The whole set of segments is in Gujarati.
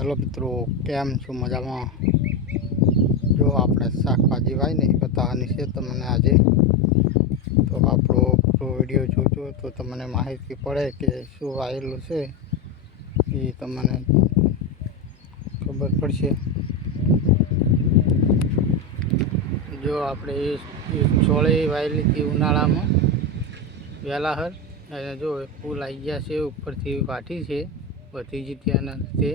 હેલો મિત્રો, કેમ છો? મજામાં? જો આપણે શાકભાજી વાવીને બતાવવાની છે તમને આજે. તો આપણો વિડીયો જોજો તો તમને માહિતી પડે કે શું વાવેલું છે એ તમને ખબર પડશે. જો આપણે એ છોળી વાવેલી હતી ઉનાળામાં વહેલાસર, અને જો ફૂલ આવી ગયા છે, ઉપરથી વાટી છે બધી જ ત્યાંના તે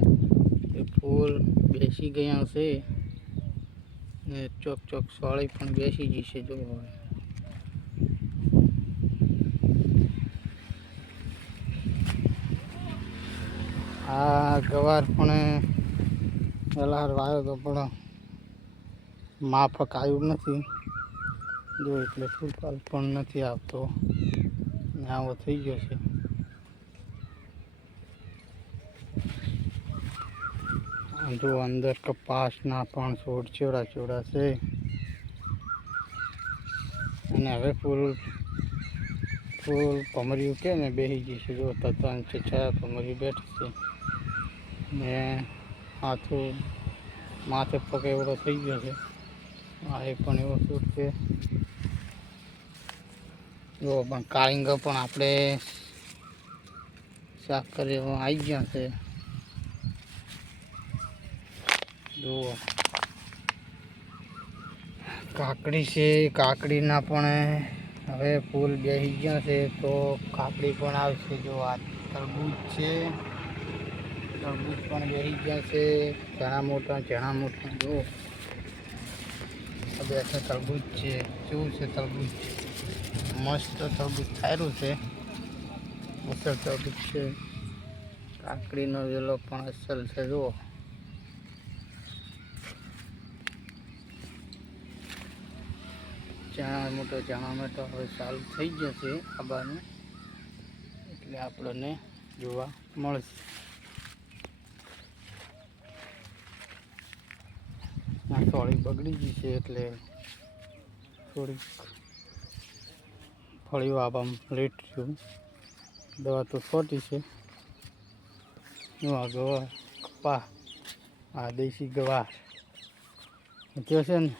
ફૂલ બેસી ગયા છે ને ચોક સોળી પણ બેસી ગઈ છે. જો હવે આ ગવાર પણ વહેલા વાવ્યો તો પણ માફક આવ્યું નથી. જો એટલે ફૂલફાલ પણ નથી આવતો ને આવો થઈ ગયો છે. જો અંદર કપાસના પણ છોડ ચોડા છે અને હવે ફૂલ ભમર્યું કે ને બેસી ગઈ છે. જો 3-4 ભમર્યું બેઠી છે ને માથે પગ એવડો થઈ ગયો છે. આ એ પણ એવો છોડ છે. જો પણ કાળીંગો પણ આપણે શાક કરી આવી ગયા છે. જુઓ કાકડી છે, કાકડીના પણ હવે ફૂલ બેસી ગયા છે તો કાકડી પણ આવશે. જો આ તરબૂચ છે, તરબૂચ પણ બેસી ગયા છે, ઘણા મોટા જુઓ બે તરબૂચ છે. શું છે તરબૂચ? મસ્ત તરબૂચ થાયરું છે, અસલ તરબૂચ છે. કાકડીનો વેલો પણ અસલ છે. જુઓ ચણા તો હવે ચાલુ થઈ જશે આબાનું, એટલે આપણને જોવા મળશે. આ સોળી બગડી ગઈ છે એટલે થોડીક ફળીઓ આવવામાં લેટ થયું. દવા તો છોટી છે. આ ગવાર કપા, આ દેશી ગવાર જો છે ને.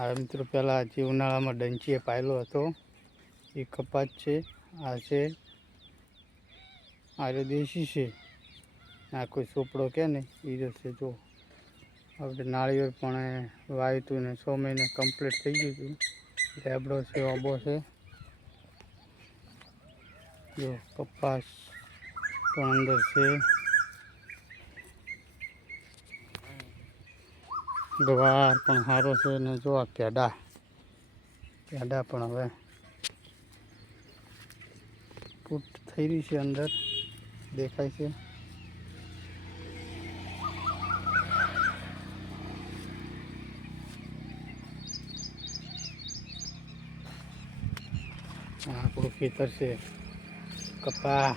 આ મિત્રો પહેલાં જે ઉનાળામાં ડંચીએ પાયેલો હતો એ કપાસ છે. આ છે આ દેશી છે. આ કોઈ ચોપડો કે ને એ જશે. જો આપણે નાળિયેર પણ વાવ્યું હતું ને 6 મહિને કમ્પ્લીટ થઈ ગયું હતું. લેબડો છે, ઓબો છે. જો કપાસ પણ અંદર છે, ગવાર પણ સારો છે ને જો આ પેડા પણ હવે ફૂટ થઈ રહી છે, અંદર દેખાય છે. આપણું ખેતર છે. કપા,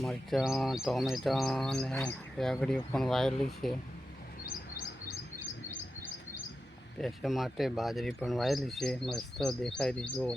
મરચાં, ટોમેટા ને રેગડીઓ પણ વાવેલી છે. પેસા માટે બાજરી પણ વાવેલી છે, મસ્ત દેખાઈ રહી. જુઓ